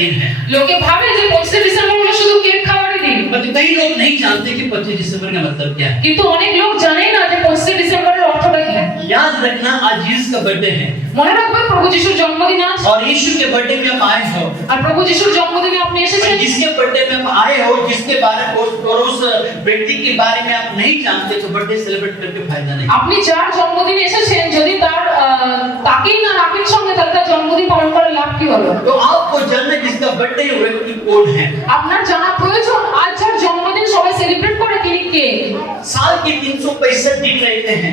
दिन है। लोग भावे যে 25 ডিসেম্বর হলো শুধু কেক খাওয়ারই দিন। पर कई लोग नहीं जानते कि 25 दिसंबर का मतलब क्या है। কিন্তু অনেক লোক জানে না যে 25 ডিসেম্বরের অর্থটা কি। याद रखना आज यीशु का बर्थडे है। মনে রাখবেন প্রভু যিশুর জন্মদিন আজ। और यीशु के बर्थडे में आप आए हो। আর প্রভু যিশুর জন্মদিনে আপনি এসেছেন। जिसके बर्थडे में आप आए हो, जिसके बारे में और उस व्यक्ति के बारे में आप नहीं जानते तो बर्थडे सेलिब्रेट करके फायदा नहीं। আপনি যার জন্মদিনে এসেছেন যদি তাকেই না রাখেন সঙ্গে তাহলে তার জন্মদিন পালন করার লাভ কি হলো? तो आपको जानना जिसका बर्थडे व्यक्ति कौन है। আপনার জানা প্রয়োজন আজ যার জন্মদিন সবাই সেলিব্রেট করে তিনি কে। साल के 365 दिन रहते हैं।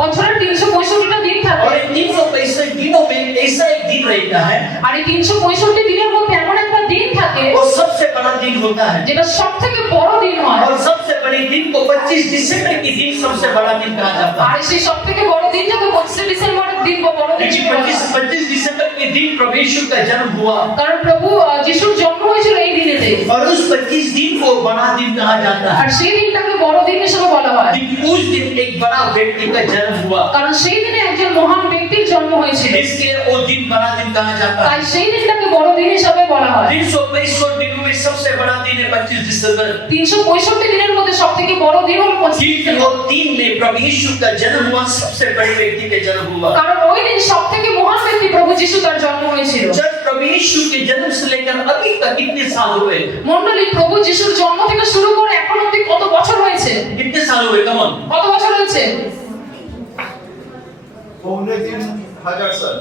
বছরের 365টা দিন থাকে। और 365 दिनों में ऐसा एक दिन रहता है। আর এই 365 দিনের মধ্যে এমন একটা দিন থাকে वो सबसे बड़ा दिन होता है। যেটা সবথেকে বড় দিন হয়। और सबसे बड़े दिन को 25 दिसंबर के दिन सबसे बड़ा दिन कहा जाता है। আর সেই সবথেকে বড় দিনটাকে 25 ডিসেম্বরের দিন বা বড় দিন বলা হয়। 25 दिसंबर के दिन प्रभु यीशु का जन्म हुआ। কারণ প্রভু যিশুর জন্ম হয়েছিল এই দিনেতে। और उस 25 दिन को बड़ा दिन कहा जाता है। আর সেই দিনটাকে বড় দিন হিসেবে বলা হয়। उस दिन एक बड़ा व्यक्ति का जन्म हुआ। কারণ সেই দিনে একজন মহান ব্যক্তির জন্ম হয়েছিল। इसलिए वो दिन बड़ा दिन कहा जाता है। তাই সেই দিনটাকে বড় দিন হিসেবে বলা হয়। 365 दिनों में सबसे बड़ा दिन है 25 दिसंबर। 365 দিনের মধ্যে সবথেকে বড় দিন হলো 25 वो दिन में प्रभु यीशु का जन्म हुआ, सबसे बड़े व्यक्ति का जन्म हुआ। কারণ ওই দিন সবথেকে মহান ব্যক্তি প্রভু যিশু তার জন্ম হয়েছিল। जब प्रभु यीशु के जन्म से लेकर अभी तक कितने साल हुए? মণ্ডলী প্রভু যিশুর জন্ম থেকে শুরু করে এখন অবধি কত বছর হয়েছে? कितने साल हुए? Come on. কত বছর হয়েছে? 3,500 साल।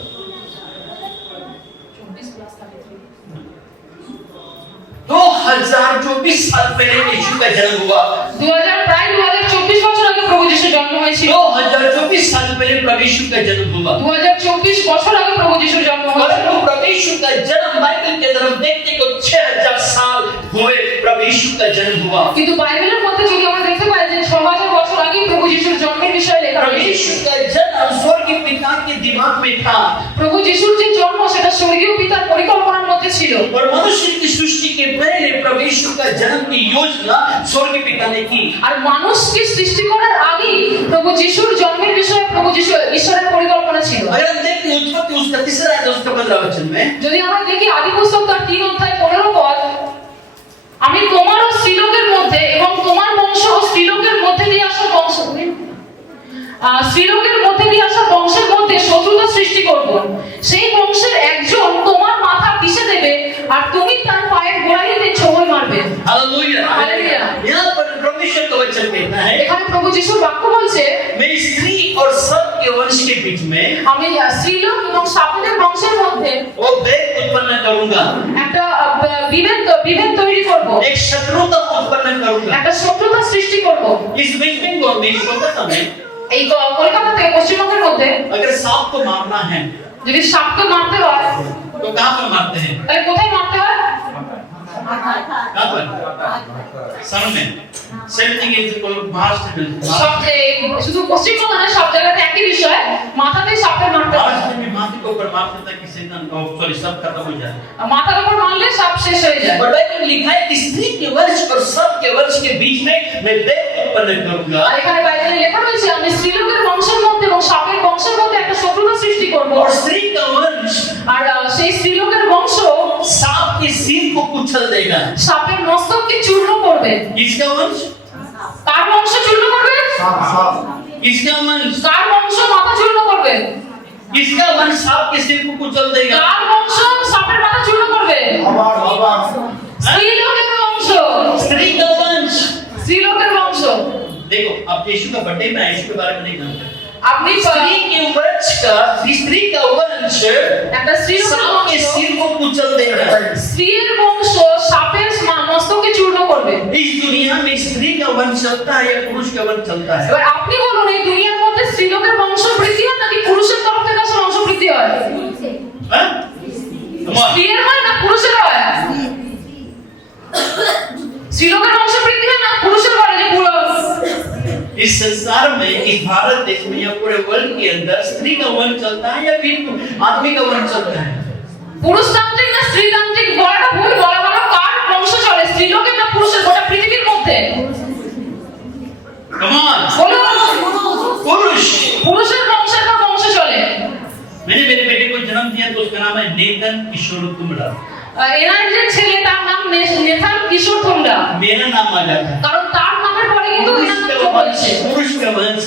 2024 साल पहले यीशु का जन्म हुआ। 2024 বছর আগে প্রভু যিশু জন্ম হয়েছিল। 2024 साल पहले प्रभु यीशु का जन्म हुआ। 2024 বছর আগে প্রভু যিশুর জন্ম হয়েছিল। प्रभु यीशु का जन्म बाइबल के तरफ देखते को 6000 साल हुए प्रभु यीशु का जन्म हुआ। কিন্তু বাইবেলের মধ্যে যদি আমরা দেখতে পাই যে 6000 বছর আগে প্রভু যিশুর জন্মের বিষয়ে লেখা प्रभु রয়েছে। यीशु का जन्म स्वर्गीय पिता के दिमाग में था। প্রভু যিশুর যে জন্ম সেটা স্বর্গীয় পিতার পরিকল্পনার মধ্যে ছিল। और मनुष्य की सृष्टि के पहले प्रभु यीशु का जन्म की योजना स्वर्गीय पिता ने की। আর মানুষকে সৃষ্টি করার আগে প্রভু যিশুর জন্মের বিষয়ে প্রভু যিশু ঈশ্বরের পরিকল্পনা ছিল। अगर हम देखें उत्पत्ति उसका 3 अध्याय उसका 15 वचन में, যদি আমরা দেখি আদি পুস্তক তার 3 অধ্যায় 15 পদ, আমি তোমার ও স্ত্রীলোকের মধ্যে এবং তোমার বংশ ও স্ত্রীলোকের মধ্যে দিয়ে আসা বংশ স্ত্রীলোকের মধ্যে দিয়ে আসা বংশের মধ্যে শত্রুতা সৃষ্টি করব। সেই বংশের একজন তোমার মাথা পিষে দেবে আর তুমি তার পায়ের গোড়ালিতে ছোবল মারবে। हालेलुया। हालेलुया। यहाँ पर परमेश्वर का वचन कहता है, এখানে প্রভু যিশুর বাক্য বলছে मैं स्त्री और सब के वंश के बीच में আমি স্ত্রীলোক এবং সাপের বংশের মধ্যে वो भेद उत्पन्न करूंगा। একটা বিভেদ তৈরি করব, एक शत्रुता उत्पन्न करूंगा। একটা শত্রুতা সৃষ্টি করব। इस वेस्ट बंगाल में कोलकाता में এই কলকাতা থেকে পশ্চিমবঙ্গের মধ্যে अगर सांप को मारना है যদি সাপকে মারতে হয় तो कहाँ पर मारते हैं? তাহলে কোথায় মারতে হয়? कहाँ पर? सर में। सेम थिंग इज महाराष्ट्र में। শুধু পশ্চিমবঙ্গ না, সব জায়গাতে একই বিষয়, মাথাতে সাপকে মারতে হয়। महाराष्ट्र में माथे के ऊपर मारते ताकि शैतान सॉरी सब खत्म हो जाए। মাথার উপর মারলে সাপ শেষ হয়ে যায়। और बाइबल में लिखा है कि स्त्री के वंश और सब के वंश के बीच में मैं भेद उत्पन्न करूंगा। আর এখানে বাইবেলে লেখা রয়েছে আমি স্ত্রীলোকের বংশের মধ্যে এবং সাপের বংশের মধ্যে একটা শত্রুতা সৃষ্টি করব। और स्त्री का वंश আর সেই স্ত্রীলোকের বংশ सांप के सिर को कुचल देगा। সাপের মস্তককে চূর্ণ করবে। किसका वंश? কার বংশ চূর্ণ করবে? किसका वंश? কার বংশ মাথা চূর্ণ করবে? किसका वंश सांप के सिर को कुचल देगा? কার বংশ সাপের মাথা চূর্ণ করবে? স্ত্রীলোকের বংশ। स्त्री का वंश। স্ত্রীলোকের বংশ। देखो अब यीशु का बर्थडे में यीशु के बारे में नहीं जानते। আপনি स्त्री के वंश का स्त्री का वंश একটা স্ত্রীলোকের सांप के বংশ सिर को कुचल देगा। স্ত্রীর বংশ সাপের মস্তককে চূর্ণ করবে। इस दुनिया में स्त्री का वंश चलता है या पुरुष का वंश चलता है? এবার আপনি বলুন এই দুনিয়ার মধ্যে স্ত্রীলোকের বংশ বৃদ্ধি হয় নাকি পুরুষের তরফ থেকে আসা বংশ বৃদ্ধি হয়? हाँ? Come on. স্ত্রীর হয় না পুরুষের হয়? স্ত্রীলোকের বংশ বৃদ্ধি হয় না পুরুষের হয়? যে इस संसार में इस भारत देश में या पूरे वर्ल्ड के अंदर स्त्री का वंश चलता है या फिर आदमी का वंश चलता है? পুরুষতান্ত্রিক না স্ত্রীতান্ত্রিক বলাটা ভুল, বলা ভালো কার বংশ চলে, স্ত্রীলোকের না পুরুষের, গোটা পৃথিবীর মধ্যে? Come on. বলুন पुरुष। পুরুষের বংশের বা বংশ চলে। मैंने मेरे बेटे को जन्म दिया तो उसका नाम है नेतन किशोर कुमरा। এনার যে ছেলে তার নাম নেথান কিশোর থোমরা, मेरा नाम आ जाता है। কারণ তার নামের পরে কিন্তু এনার নাম যোগ হয়েছে। पुरुष का वंश,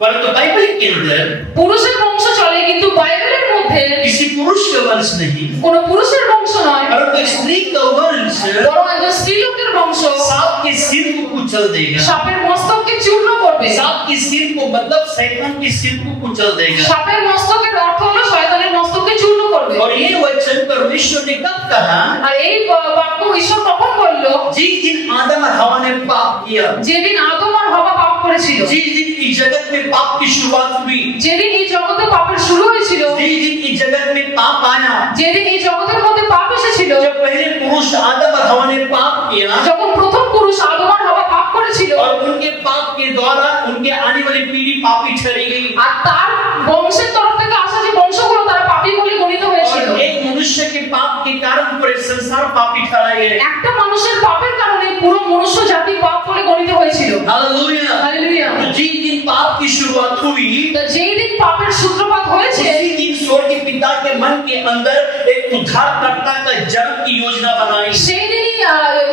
परंतु बाइबल के अंदर পুরুষের বংশ চলে, কিন্তু বাইবেলের মধ্যে किसी पुरुष का वंश नहीं, কোন পুরুষের বংশ নয়, परंतु एक स्त्री का वंश বরং একজন স্ত্রীলোকের বংশ सांप के सिर को कुचल देगा। সাপের মস্তককে চূর্ণ করবে। सांप के सिर को मतलब शैतान के सिर को कुचल देगा। সাপের মস্তকের অর্থ হলো শয়তানের মস্তককে চূর্ণ করবে। और ये वचन परमेश्वर ने कब कहा? আর এই বাক্য ঈশ্বর কখন বলল? जिस दिन आदम और हवा ने पाप किया, যেদিন আদম আর হওয়া পাপ করেছিল, जिस दिन इस जगत में पाप की शुरुआत हुई, যেদিন এই জগতে পাপের শুরু হয়েছিল, जिस दिन इस जगत में पाप आया, যেদিন এই জগতের মধ্যে পাপ এসেছিল, जब पहले पुरुष आदम और हवा ने पाप किया যখন প্রথম পুরুষ আদম আর হওয়া পাপ করেছিল, और उनके पाप के द्वारा उनके आने वाली पीढ़ी पापी ठहरी गई, আর তার বংশের তরফ থেকে আসা যে বংশগুলো তারা পাপী বলে গণিত হয়েছিল। और एक मनुष्य के पाप के कारण पूरे संसार पापी ठहराए गए। একটা মানুষের পাপের কারণে পুরো মনুষ্য জাতি পাপ বলে গণিত হয়েছিল। हालेलुया। হালেলুয়া। तो जिस दिन पाप की शुरुआत हुई, তো যেই দিন পাপের সূত্রপাত হয়েছে, उसी दिन स्वर्ग के पिता के मन के अंदर एक उद्धारकर्ता का जन्म की योजना बनाई। সেই দিনই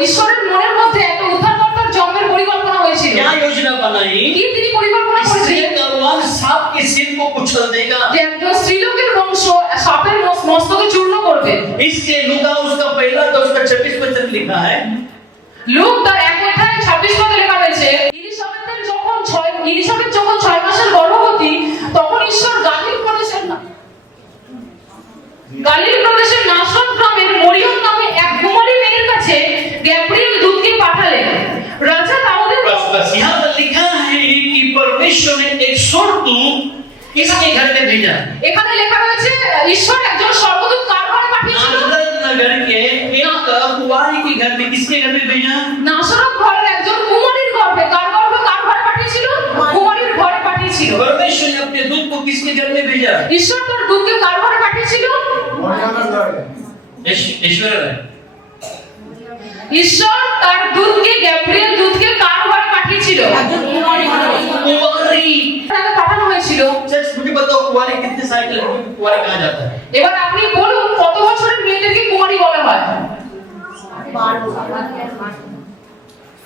ঈশ্বরের মনের মধ্যে একটা উদ্ধারকর্তার জন্মের পরিকল্পনা হয়েছিল। क्या योजना बनाई? কি তিনি পরিকল্পনা स्त्री করেছিলেন? का वंश सांप के सिर को कुचल देगा। যে একজন স্ত্রীলোকের বংশ সাপের মস্তকে চূর্ণ करবে। इसलिए लूका उसका पहला तो उसका 26 वचन लिखा है। লূক তার 1 অধ্যায় 26 পদে লেখা রয়েছে, ইলিসাবেথ যখন 6 মাসের গর্ভবতী, তখন ঈশ্বর গালিল প্রদেশের নাসরত গ্রামের মরিয়ম নামে এক কুমারী মেয়ের কাছে গ্যাব্রিয়েল দূতকে পাঠালেন। রাজা দাউদের बस यहाँ पर लिखा है कि परमेश्वर ने एक स्वर्गदूत इसके घर में भेजा। এখানে লেখা রয়েছে ঈশ্বর একজন স্বর্গদূত কার ঘরে পাঠিয়েছিল? नासरत नगर के एक कुंवारी के घर में, किसके घर में भेजा? নাসরত ঘরের একজন কুমারীর গর্ভে। কার ঘরে পাঠিয়েছিল? কুমারীর ঘরে পাঠিয়েছিল। परमेश्वर ने अपने दूत को किसके घर में भेजा? ঈশ্বর তার দূতকে কার ঘরে পাঠিয়েছিল? ईश्वर ঈশ্বর তার দূতকে গ্যাব্রিয়েল দূতকে কার ঘরে পাঠিয়েছিল? कुंवारी। তাকে পাঠানো হয়েছিল। चर्च मुझे बताओ कुंवारी कितने साल की लड़की को कुंवारी कहा जाता है? এবার আপনি বলুন কত বছরের মেয়েদেরকে কুমারী বলা হয়?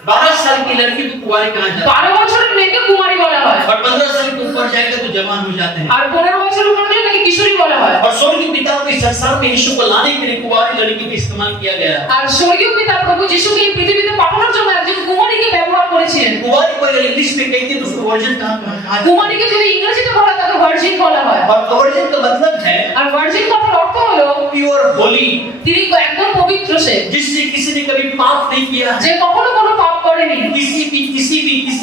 12 साल की लड़की को कुंवारी कहा जाता 12 বছরের মেয়েকে কুমারী বলা হয়। है और 15 साल के ऊपर जाएगा तो जवान हो जाते हैं। আর 15 বছর উপর হলে তাকে কিশোরী বলা হয়। और स्वर्गीय पिता को इस संसार में यीशु को लाने के लिए कुंवारी लड़की का इस्तेमाल किया गया। আর স্বর্গীয় পিতা প্রভু যিশুকে এই পৃথিবীতে পাঠানোর জন্য একজন কুমারীকে ব্যবহার করেছিলেন। कुंवारी को अगर इंग्लिश में कहते तो उसको वर्जिन कहा जाता है। কুমারীকে যদি ইংরেজিতে বলা তাকে ভার্জিন বলা হয়। और वर्जिन का मतलब है আর ভার্জিন কথার অর্থ হলো प्योर होली, তিনি একদম पवित्र সে, जिससे किसी ने कभी पाप नहीं किया है। যে কখনো কোনো পাপ করেনি। किसी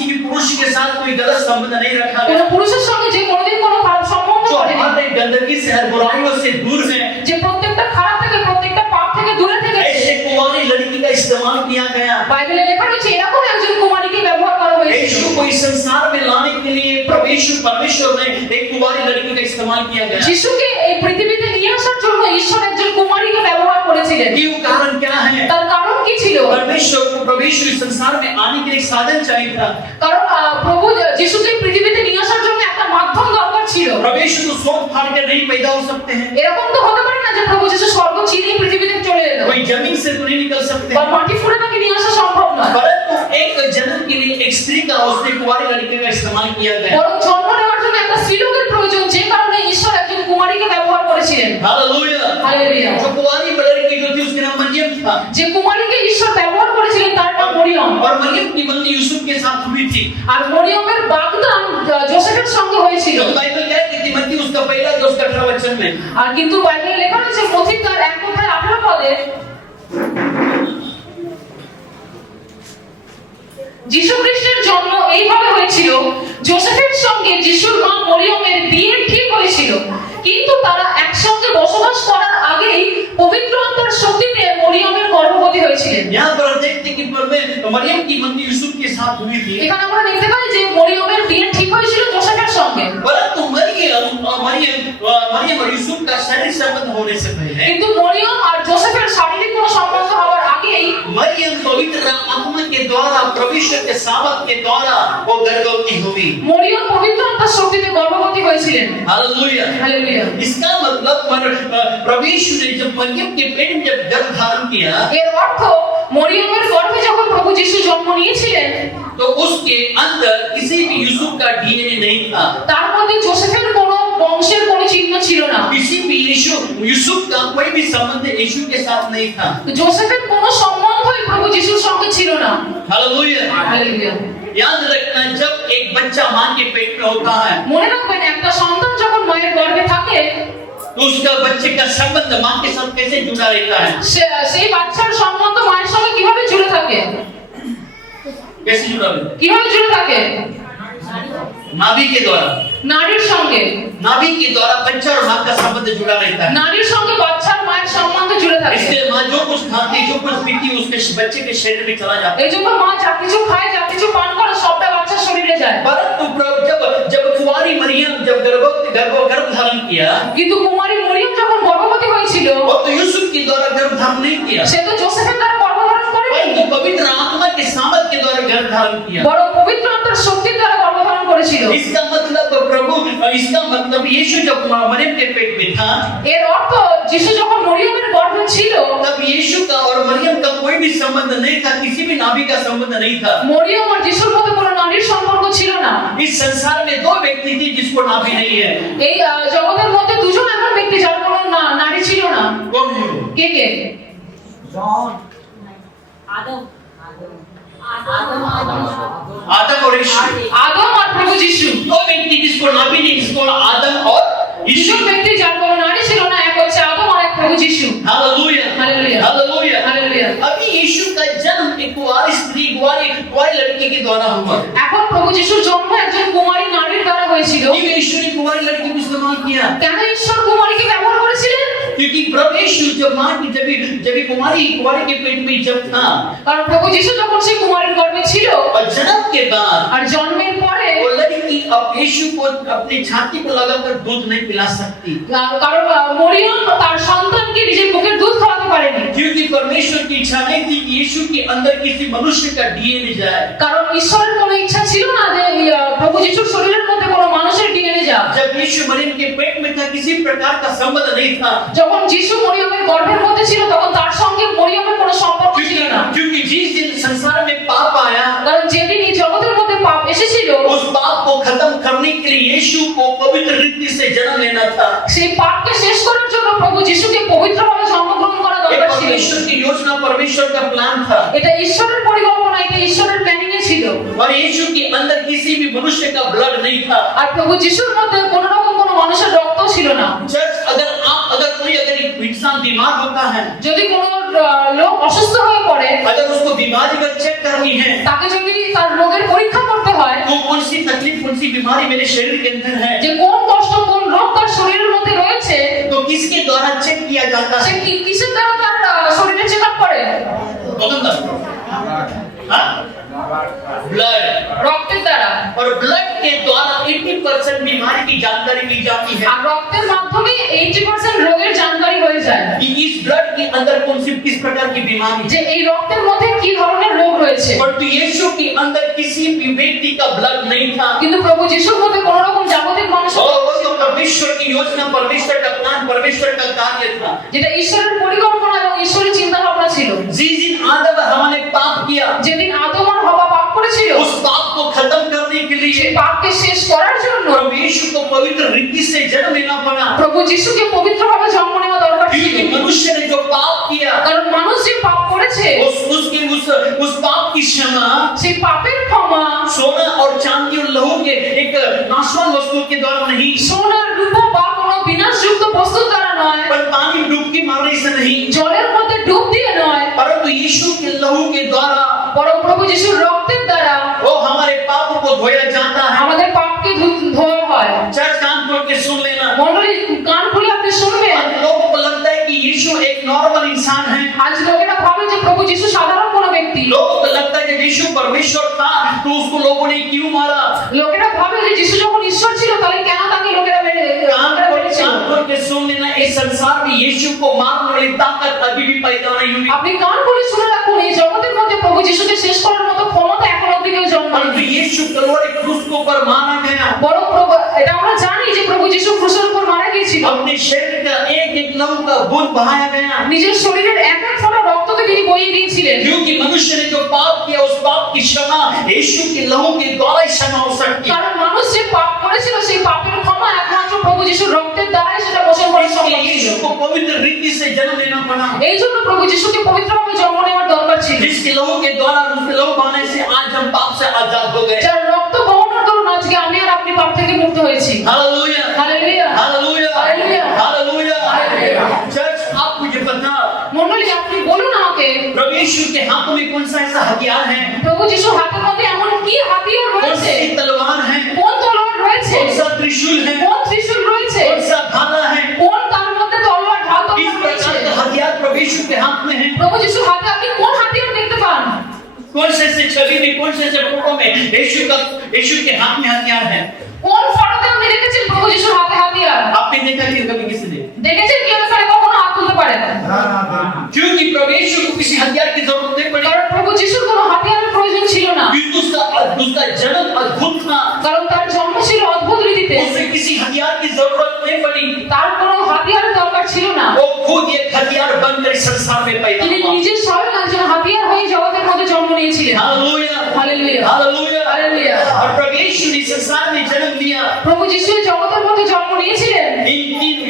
भी पुरुष के साथ कोई गलत संबंध नहीं रखा কোনো गया। পুরুষের সঙ্গে যে কোনোদিন কোনো খারাপ সম্বন্ধ जो করেনি, हर एक गंदगी से, हर बुराइयों से दूर है, যে প্রত্যেকটা খারাপ থেকে প্রত্যেকটা पाप থেকে দূরে থেকেছে। ऐसे कुंवारी लड़की का इस्तेमाल किया गया। বাইবেলে লেখা রয়েছে এরকম একজন কুমারীকে ব্যবহার করা হয়েছিল। यीशु को इस संसार में लाने के लिए परमेश्वर ने एक कुंवारी लड़की का इस्तेमाल किया गया। যিশুকে এই পৃথিবীতে নিয়ে আসার জন্য ঈশ্বর একজন কুমারীকে ব্যবহার করেছিলেন। ये कारण क्या है? তার কারণ কি ছিল? परमेश्वर इस संसार में आने के लिए एक साधन चाहिए था। কারণ প্রভু যিশুকে পৃথিবীতে নিয়ে আসার জন্য একটা মাধ্যম দরকার ছিল। परमेश्वर तो स्वर्ग फाड़ कर नहीं पैदा हो सकते हैं, এরকম তো হতে পারে না যে প্রভু যিশু স্বর্গ চিরে পৃথিবীতে চলে এলো, कोई जमीन से तो नहीं निकल सकते বা हैं। মাটি ফুঁড়ে তাকে নিয়ে আসা সম্ভব নয়। परंतु एक जन्म के लिए एक स्त्री का, उसने कुंवारी लड़की का इस्तेमाल किया गया। বরং জন্ম নেওয়ার জন্য একটা স্ত্রীলোকের প্রয়োজন, যে কারণে ঈশ্বর একজন কুমারীকে ব্যবহার করেছিলেন। हालेलुया। হালেলুয়া। जो कुंवारी लड़की जो थी उसका नाम मरियम था, যে কুমারীকে ঈশ্বর ব্যবহার করেছিলেন তার নাম মরিয়ম। और मरियम की बंदी यूसुफ के साथ हुई थी। আর মরিয়মের বাগদান যোসেফের সঙ্গে হয়েছিল। जो बाइबल कहती थी मत्ती उसका पहला तो उसका 18 वचन में, আর কিন্তু বাইবেলে লেখা রয়েছে মথি তার 1 অধ্যায় 18 পদে, যিশু খ্রিস্টের জন্ম এইভাবে হয়েছিল, যোসেফের সঙ্গে যিশুর মা মরিয়মের বিয়ে ঠিক হয়েছিল, কিন্তু তারা একসঙ্গে বসবাস করার আগেই পবিত্র আত্মার শক্তিতে মরিয়মের গর্ভবতী হয়েছিলেন। यहाँ पर देखते कि मरियम की बंदी यूसुफ के साथ हुई थी, এখানে আমরা দেখতে পাই যে মরিয়মের বিয়ে ঠিক হয়েছিল যোসেফের সঙ্গে, परंतु मरियम और यूसुफ का शारीरिक संबंध होने से पहले কিন্তু মরিয়ম আর যোসেফের শারীরিক কোনো সম্পর্ক হওয়ার আগেই मरियम पवित्र आत्मा के द्वारा परमेश्वर के सामर्थ के द्वारा वो गर्भवती हुई। মরিয়ম পবিত্র আত্মার শক্তিতে গর্ভবতী হয়েছিলেন। हालेलुया। হালেলুয়া। इसका मतलब परमेश्वर ने जब मरियम के पेट में जब गर्भ धारण किया এর অর্থ মরিয়মের গর্ভে যখন প্রভু যিশু জন্ম নিয়েছিলেন तो उसके अंदर किसी भी यूसुफ का डीएनए नहीं था। তার মধ্যে যোসেফের কোনো বংশের কোনো চিহ্ন ছিল না। किसी भी यूसुफ का कोई भी संबंध यीशु के साथ नहीं था। যোসেফের কোনো সম্বন্ধই প্রভু যিশুর সঙ্গে ছিল না। हालेलुया। হালেলুয়া। याद रखना जब एक बच्चा मां के पेट में होता है মনে রাখবেন একটা সন্তান যখন মায়ের গর্ভে থাকে तो उसका बच्चे का संबंध मां के साथ कैसे जुड़ा रहता है? সেই বাচ্চার সম্বন্ধ মায়ের সঙ্গে কিভাবে জুড়ে থাকে? कैसे जुड़ा रहता है? কিভাবে জুড়ে থাকে? नाभि के द्वारा। নারীর সঙ্গে। नाभि के द्वारा बच्चा और मां का संबंध जुड़ा रहता है। নারীর সঙ্গে বাচ্চার মায়ের সম্বন্ধ জুড়ে থাকে। इसलिए मां जो कुछ खाती जो कुछ पीती उसके बच्चे के शरीर में चला जाता है। এই জন্য মা যা কিছু খায় যা কিছু পান করে সবটা বাচ্চার শরীরে যায়। परंतु जब कुंवारी मरियम जब गर्भ धारण किया কিন্তু কুমারী মরিয়ম যখন গর্ভবতী হয়েছিল वो तो यूसुफ के द्वारा गर्भ धारण नहीं किया সে তো जोसेफের দ্বারা গর্ভধারণ করেনি, परंतु पवित्र आत्मा के सामर्थ के द्वारा गर्भ धारण किया। বরং পবিত্র আত্মার শক্তির দ্বারা গর্ভধারণ করেছিল। इसका मतलब यीशु जब मरियम के पेट में था এর অর্থ যিশু যখন মরিয়মের গর্ভে ছিল तब यीशु का और मरियम का कोई भी संबंध नहीं था, किसी भी नाभि का संबंध नहीं था। মরিয়ম আর যিশুর মধ্যে কোনো নারীর সম্পর্ক ছিল না। इस संसार में दो व्यक्ति थे जिसको नाभि नहीं है। এই জগতের মধ্যে দুজন এমন ব্যক্তি যার কোনো নারী ছিল না। कौन है वो? কে কে? आदम और यीशु। আদম আর প্রভু যিশু। दो व्यक्ति जिसको नाभि नहीं, जिसको आदम और यीशु। দুজন ব্যক্তি যার কোনো নারী ছিল না, এক হচ্ছে আদম আর এক প্রভু যিশু। हालेलुया। हालेलुया। हालेलुया। हालेलुया। अभी यीशु का जन्म एक कुंवारी स्त्री कुंवारी लड़की के द्वारा हुआ। এখন প্রভু যিশুর জন্ম একজন কুমারী নারীর দ্বারা হয়েছিল। क्यों यीशु ने कुंवारी लड़की को इस्तेमाल किया? কেন ঈশ্বর কুমারীকে ব্যবহার করেছিলেন? क्योंकि प्रभु यीशु जब मां की जब कुंवारी के पेट में जब था কারণ প্রভু যিশু যখন সেই কুমারীর গর্ভে ছিল और जन्म के बाद আর জন্মের পরে वो लड़की अब यीशु को अपनी छाती को लगाकर दूध नहीं पिला सकती, কারণ মরিয়ম তার সন্তানকে নিজের মুখের দুধ খাওয়াতে পারেনি। क्योंकि परमेश्वर की इच्छा नहीं थी कि यीशु के अंदर किसी मनुष्य का डीएनए जाए। কারণ ঈশ্বরের কোনো ইচ্ছা ছিল না যে প্রভু যিশুর শরীরের মধ্যে কোনো মানুষের ডিএনএ যাক। जब यीशु मरियम के पेट में था किसी प्रकार का संबंध नहीं था, যখন যিশু মরিয়মের গর্ভের মধ্যে ছিল তখন তার সঙ্গে মরিয়মের কোনো সম্পর্ক ছিল না। क्योंकि जिस दिन संसार में पाप आया কারণ যেদিন এই জগতের মধ্যে পাপ এসেছিল उस पाप को खत्म करने के लिए यीशु को पवित्र रीति से जन्म लेना था। সেই पापকে শেষ করার জন্য প্রভু যিশুকে পবিত্রভাবে জন্মগ্রহণ করা ये দরকার ছিল। परमेश्वर की योजना, परमेश्वर का प्लान था এটা ঈশ্বরের পরিকল্পনা, এটা ঈশ্বরের প্ল্যানিং এ ছিল। और यीशु के अंदर किसी भी मनुष्य का ब्लड नहीं था। আর प्रभु যিশুর মধ্যে কোনো রকম কোনো মানুষের রক্ত ছিল না। चर्च अगर कोई इंसान बीमार होता है, যদি কোনো লোক অসুস্থ হয়ে পড়ে अगर उसको बीमारी का चेक करनी है তাকে যদি তার রোগের পরীক্ষা করতে হয় तो कौन सी तकलीफ कौन सी बीमारी मेरे शरीर के अंदर है যে कोन কষ্ট কোন রোগ তার শরীরের মধ্যে রয়েছে तो किसके द्वारा चेक किया जाता সে है? কিসের দ্বারা তার শরীরে চেকআপ করে? ब्लड। রক্তের দ্বারা। और ब्लड के द्वारा 80% बीमारी की जानकारी ली जाती है আর রক্তের माध्यমে 80% রোগের জানকারি হয়ে যায় कि इस ब्लड के अंदर कौन सी किस प्रकार की बीमारी है। যে এই রক্তের মধ্যে কি ধরনের রোগ রয়েছে। और तो यीशु के अंदर किसी भी व्यक्ति का ब्लड नहीं था। কিন্তু প্রভু যিশুর মধ্যে কোনো রকম জাগতিক মানুষের और রোগ वो ছিল तो না। परमेश्वर की योजना, परमेश्वर का प्लान, परमेश्वर का कार्य था। যেটা ঈশ্বরের পরিকল্পনা এবং ঈশ্বরের চিন্তা ভাবনা ছিল। जिस दिन आदम और हवा ने पाप किया যেদিন আদম আর হওয়া পাপ করেছিল उस पाप को खत्म करने के लिए সেই পাপকে শেষ করার জন্য प्रभु यीशु को पवित्र रीति से जन्म लेना पड़ा। প্রভু যিশুকে পবিত্রভাবে জন্ম নেওয়া দরকার ছিল। क्योंकि मनुष्य ने जो पाप किया কারণ মানুষ যে পাপ করেছে उस पाप की क्षमा সেই পাপের ক্ষমা सोना और चांदी और लहू के एक नाशवान वस्तु के द्वारा नहीं, সোনা রূপা বা কোনো বিনাশযুক্ত বস্তুর দ্বারা নয়, पर पानी डुबकी मारने से नहीं, জলের মধ্যে ডুব দিয়ে নয়, परंतु यीशु के लहू के द्वारा বরং প্রভু যিশুর রক্তের দ্বারা वो हमारे पाप को धोया जाता है। আমাদের পাপকে ধোয়া হয়। चर्च कान खोल के सुन लेना। মণ্ডলী কান খুলে আপনি শুনবেন। आज लोगों को लगता है कि यीशु एक नॉर्मल इंसान है। আজ লোকেরা ভাবে যে প্রভু যিশু সাধারণ কোনো ব্যক্তি। लोगों को लगता है कि यीशु परमेश्वर था तो उसको लोगों ने क्यों मारा। লোকেরা ভাবে যে যিশু যখন ঈশ্বর ছিল তাহলে কেন তাকে লোকেরা कान खोल के सुन लेना, इस संसार में यीशु को मारने वाली ताकत अभी भी पैदा नहीं हुई। আপনি কান খুলে শুনে রাখুন, এই জগতের মধ্যে প্রভু যিশুকে শেষ করার মতো ক্ষমতা এখন অবধি কেউ জন্মায়নি। परंतु यीशु तलवार क्रूस के ऊपर मारा गया, বরং প্রভু, এটা আমরা জানি যে প্রভু যিশু ক্রুশের উপর মারা গিয়েছিল। अपने शरीर का एक एक लहू का खून बहाया गया, নিজের শরীরের এক এক ফোঁটা রক্তকে তিনি বইয়ে দিয়েছিলেন। क्योंकि मनुष्य ने जो पाप किया उस पाप की क्षमा यीशु के लहू के द्वारा ही क्षमा हो सकती है। কারণ মানুষ যে পাপ করেছিল সেই পাপের ক্ষমা একমাত্র প্রভু যিশুর রক্তের দ্বারাই সেটা মোচন করা সম্ভব इसलिए यीशु ছিল। को पवित्र रीति से जन्म लेना पड़ा, এই জন্য প্রভু যিশুকে পবিত্রভাবে জন্ম নেওয়ার দরকার ছিল। जिसके लहू के द्वारा उसके लहू बहाने से आज हम पाप से आजाद हो गए। যার রক্ত বহনের দরুন আজকে আমি আর আপনি পাপ থেকে মুক্ত হয়েছি। Hallelujah, hallelujah, hallelujah, hallelujah, hallelujah. Hallelujah. Church आप मुझे बताओ, মণ্ডলী আপনি বলুন আমাকে, प्रभु यीशु के हाथों में कौन सा ऐसा हथियार है, প্রভু যিশুর হাতের মধ্যে এমন কি হাতিয়ার कौन রয়েছে? सी तलवार है, কোন তলোয়ার রয়েছে? कौन सा त्रिशूल है, কোন ত্রিশূল রয়েছে? कौन सा भाला है? কোন তার মধ্যে तलवार ঢাল किस তলোয়ার রয়েছে? प्रकार का हथियार प्रभु यीशु के हाथ में है? প্রভু যিশুর হাতে আপনি কোন হাতিয়ার দেখতে পান? कौन से छवि में, कौन से फोटो में यीशु के हाथ में हथियार है? কোন ফটোতে আপনি দেখেছেন প্রভু যিশুর হাতে হাতিয়ার? आपने देखा कि कभी किसी ने? দেখেছেন কেউ এখানে কখনো হাত তুলতে পারে না? क्योंकि प्रभु यीशु को किसी हथियार की जरूरत नहीं पड़ी, কারণ প্রভু যিশুর কোনো হাতিয়ারের প্রয়োজন ছিল না। क्योंकि उसका जन्म अद्भुत था, কারণ তার জন্ম ছিল অদ্ভুত রীতিতে। उसे किसी हथियार की जरूरत नहीं पड़ी, তার কোনো হাতিয়ারের দরকার ছিল না। वो खुद एक हथियार बनकर इस संसार में पैदा তিনি हुआ। নিজে স্বয়ং একজন হাতিয়ার হয়ে জগতের মধ্যে জন্ম নিয়েছিলেন। Hallelujah, hallelujah, hallelujah, hallelujah. और प्रभु यीशु ने संसार में जन्म लिया। প্রভু যিশু জগতের মধ্যে জন্ম নিয়েছিলেন।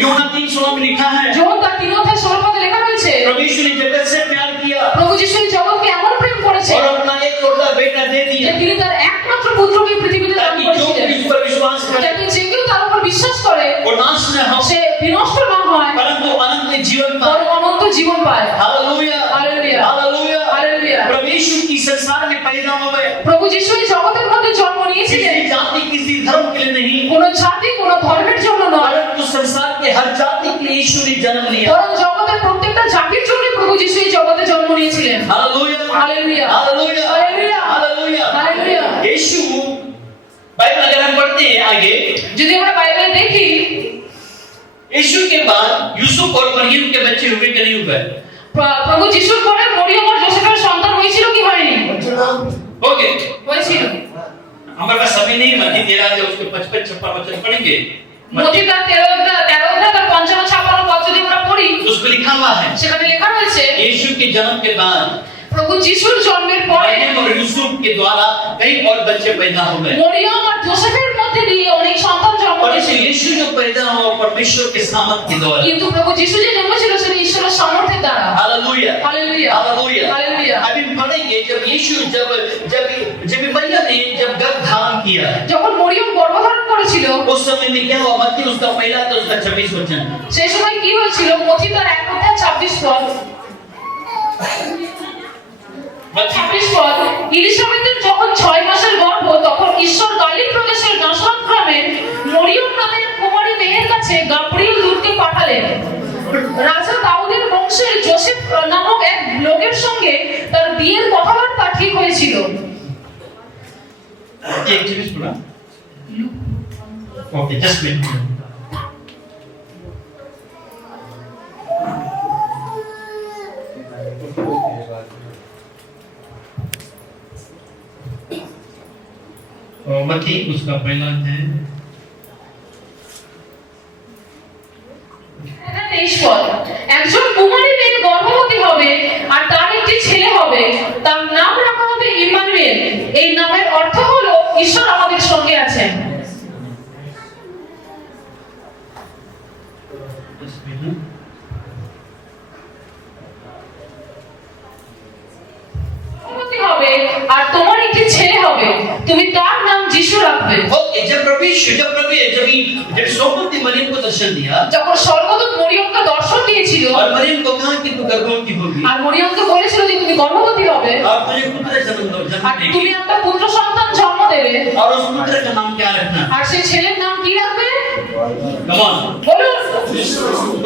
यूहन्ना 3:16 में लिखा है, যোহন তার 3 অধ্যায় 16 পদে লেখা রয়েছে, प्रभु यीशु ने जगत से प्यार किया প্রভু যিশু এই জগৎকে এমন প্রেম করেছেন और अपना एक लौटा बेटा दे যে दिया, তিনি তার একমাত্র পুত্রকে পৃথিবীতে দান ताकि जो করেছিলেন, भी इस पर विश्वास करे যাতে যে কেউ তার উপর বিশ্বাস করে वो नाश न हो, সে বিনষ্ট না হয়, परंतु अनंत जीवन पाए। বরং অনন্ত জীবন পায়। Hallelujah, hallelujah, hallelujah, hallelujah. प्रभु यीशु की संसार में पैदा हुए, প্রভু যিশু এই জগতের মধ্যে জন্ম নিয়েছিলেন किसी जाति किसी धर्म के लिए नहीं, কোন জাতি কোন ধর্মের জন্য নয়, परंतु संसार के हर जाति के लिए यीशु ने जन्म लिया। বরং জগতের প্রত্যেকটা জাতির জন্য প্রভু যিশু এই জগতে জন্ম নিয়েছিলেন। Hallelujah, hallelujah, hallelujah, hallelujah, hallelujah. Hallelujah. Yeshu, Bible अगर हम पढ़ते हैं आगे, যদি আমরা বাইবেলে দেখি, यीशु के बाद यूसुफ और मरियम के बच्चे हुए कि नहीं हुए? প্রভু যিশুর পরে মরিয়ম আর যোসেফের সন্তান হয়েছিল কি হয়নি? हो गए। হয়েছিল। हमारे पास समय नहीं, मत्ती 13 जो उसके 55-56 वचन पढ़ेंगे, মত্তি তার 13 অধ্যায় তার 55-56 পদ যদি আমরা পড়ি, उस पर लिखा हुआ है, সেখানে লেখা রয়েছে यीशु के जन्म के बाद প্রভু যিশুর জন্মের পরে मरियम और यूसुफ के द्वारा कई और बच्चे पैदा हो गए, মরিয়ম আর যোসেফের মধ্যে দিয়ে অনেক সন্তান জন্ম और इस নিয়েছিল। यीशु जो पैदा हुआ परमेश्वर के सामर्थ के द्वारा। কিন্তু প্রভু যিশু যে জন্মেছিল সেটা ঈশ্বরের সামর্থ্যের দ্বারা। Hallelujah, hallelujah, hallelujah, hallelujah. अभी हम पढ़ेंगे जब यीशु जब जब जब मरियम ने जब गर्भ धारण किया, যখন মরিয়ম গর্ভধারণ করেছিল उस समय में क्या हुआ? मत्ती उसका पहला तो उसका 26 वचन, সেই সময় কি হয়েছিল? মথি তার 1 অধ্যায় 26 পদ। मत्ती 26 পদ, ইলিশাবেতের যখন 6 মাসের গর্ভ, তখন ঈশ্বর গালিল প্রদেশের নাসরত গ্রামের মরিয়ম নামের এক কুমারী মেয়ের কাছে গাব্রিয়েল দূতকে পাঠালেন। রাজা দাউদের বংশের যোসেফ নামক এক লোকের সঙ্গে তার বিয়ের কথাবার্তা ঠিক হয়েছিল। ये 26 पूरा ओके, जस्ट मिनट। मत्ती उसका पहला है 23 পদ, একজন কুমারী মেয়ে গর্ভবতী হবে আর তার একটি ছেলে হবে, তার নাম রাখা হবে ইম্মানুয়েল। এই নামের অর্থ হলো ঈশ্বর আমাদের সঙ্গে আছেন। গর্ভবতী হবে আর তোমার একটি ছেলে হবে, তুমি তার নাম যিশু রাখবে। ओके, जब जब सोमवती मरियम को दर्शन दिया যখন স্বর্গদূত মরিয়মকে দর্শন দিয়েছিল और मरियम को कहा कि तू गर्भवती होगी আর মরিয়মকে बलेছিল যে তুমি गर्भवती হবে और तुझे पुत्र जन्म আর देगी, তুমি একটা পুত্র সন্তান জন্ম দেবে, और उस पुत्र का नाम क्या रखना? আর সেই ছেলের নাম কি রাখবে? कम ऑन, বলুন।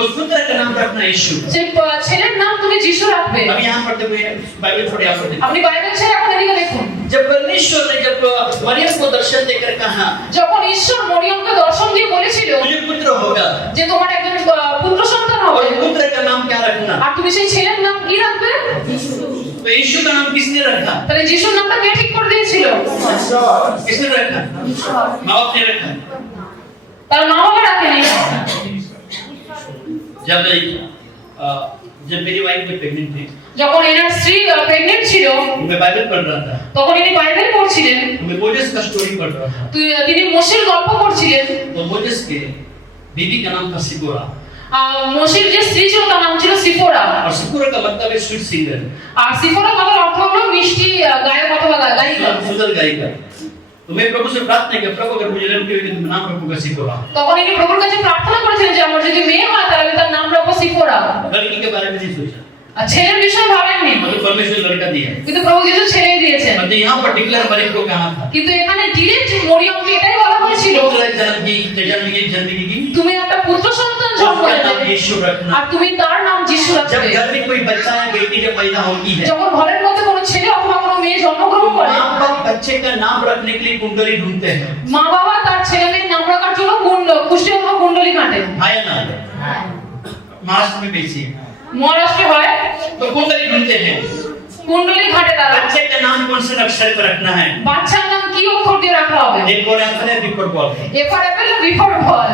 उस पुत्र का नाम रखना यीशु। সেই ছেলের नाम তুমি যিশু রাখবে। अब यहाँ पढ़ते हुए बाइबल थोड़ी आप पढ़ते। আপনি বাইবেল ছেড়ে এখন এদিকে দেখুন। जब परमेश्वर ने जब मरियम को दर्शन देकर कहा যখন ঈশ্বর মরিয়মকে দর্শন দিয়ে বলেছিল तुझे पुत्र होगा যে তোমার একজন পুত্র সন্তান হবে, और पुत्र का नाम क्या रखना? আর তুমি সেই ছেলের নাম কি রাখবে? तो यीशु का नाम किसने रखा? তাহলে যিশুর নামটা কে ঠিক করে দিয়েছিল? किसने रखा? माँ बाप ने रखा। তার মা বাবা রাখেনি। जब मेरी वाइफ प्रेग्नेंट थी, যখন এনার স্ত্রী প্রেগন্যান্ট ছিল मैं बाइबल पढ़ रहा था, তখন ইনি বাইবেল পড়ছিলেন। मैं मोजेस का स्टोरी पढ़ रहा था। তিনি মোশের গল্প পড়ছিলেন। तो मोजेस के बीवी का नाम था सिपोरा, মোশের যে স্ত্রী ছিল তার নাম ছিল সিপোরা। और सिपोरा का मतलब है स्वीट सिंगर, আর সিপোরা কথার অর্থ হলো মিষ্টি গায়ক অথবা গায়িকা। सुंदर गायिका। तो मैं प्रभु से प्रार्थना किया, प्रभु अगर मुझे लड़की हुई तो नाम रखूंगा सिपोरा। তখন ইনি প্রভুর কাছে প্রার্থনা করেছিলেন যে আমার যদি মেয়ে হয় তাহলে আমি তার নাম রাখবো সিপোরা। लड़की के बारे में नहीं सोचा, আর ছেলের বিষয়ে ভাবেননি, मतलब परमेश्वर लड़का दिया। কিন্তু प्रभु যিশু ছেলেই দিয়েছেন। मतलब यहाँ पर डिक्लेयर मरियम को कहा था, কিন্তু এখানে ডিরেক্ট মরিয়মকে এটাই বলা হয়েছিল पुत्र जन्म की তুমি একটা পুত্র সন্তান জন্ম उसका नाम দেবে यीशु रखना। আর তুমি তার নাম যিশু जब রাখবে। घर में कोई बच्चा या बेटी जब पैदा होती है, যখন ঘরের মধ্যে কোনো ছেলে অথবা কোনো মেয়ে জন্মগ্রহণ করে माँ बाप बच्चे का नाम रखने के लिए कुंडली ढूंढते हैं, মা বাবা তার ছেলে মেয়ের নাম রাখার জন্য কুষ্টি অথবা কুণ্ডলী ঘাটে। है ना? महाराष्ट्र में बेची মহারাষ্ট্রে হয় तो कुंडली ढूंढते हैं, কুণ্ডলী ঘাটে তারা बच्चे का नाम कौन से अक्षर पर रखना है। বাচ্চার नाम কি অক্ষর দিয়ে রাখা হবে? एक और एप्पल है, B for ball. A for apple B for ball.